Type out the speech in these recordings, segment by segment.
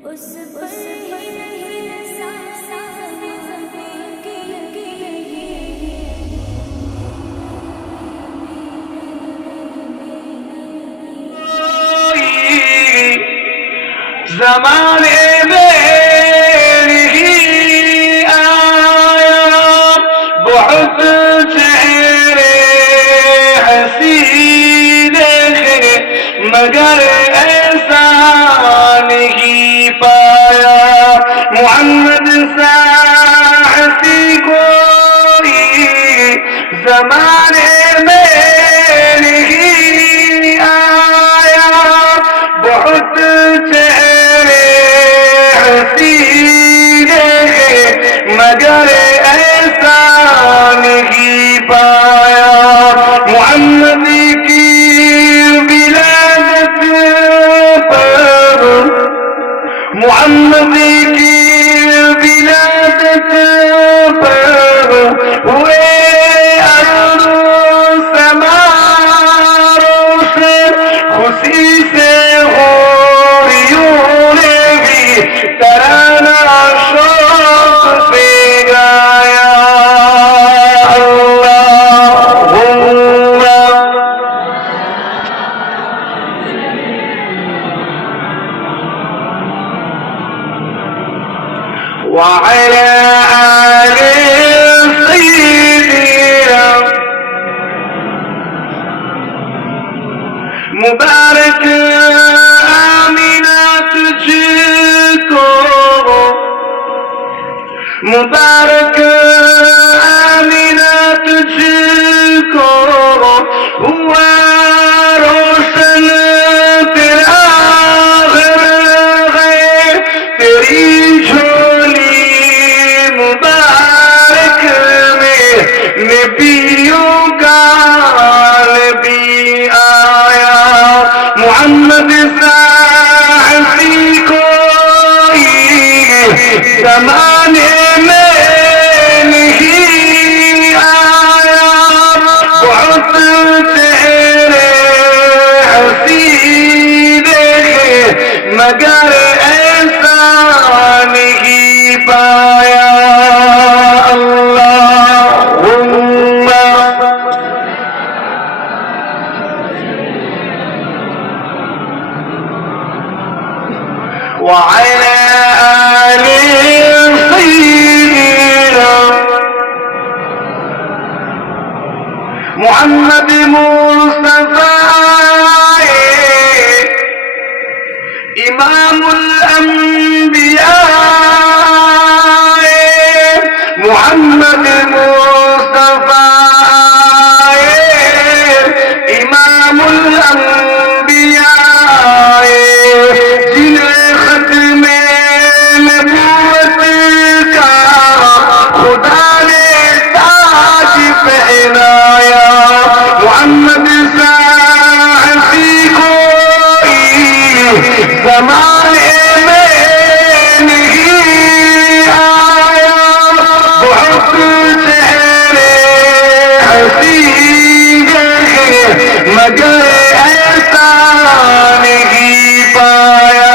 उस पर ही सांसें की ज़माने में नहीं आया बहुत चेहरे हंसी देखे मगर ऐसा नहीं पाया मोहम्मद सा हंसी कोई ज़माने में नहीं आया बहुत चेहरे हंसी देखे मगर ऐसा नहीं पाया मोहम्मद की विलादत पर मोहम्मद की विलादत पर हुए समारोह से खुशी से होरियों ने भी तराना शौक से गाया وعلى آل سيدنا मुबारक आमीना तुझको मुबारक आमीना तुझको हुआ रोशन तेरा घर है तेरी झोली मुबारक में नबियों का नबी आया मोहम्मद सा हंसी कोई ज़माने में नहीं आया बहुत चेहरे हंसी देखे मगर ऐसा नहीं पाया وعلى آل سيدنا محمد مصطفى إمام الأنبياء محمد مصطفى إمام الأنبياء ज़माने में नहीं आया बहुत चेहरे हंसी देखे मगर ऐसा नहीं पाया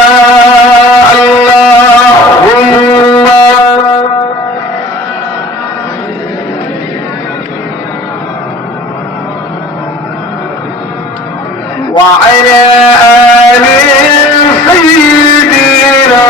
وعلى آل سيدنا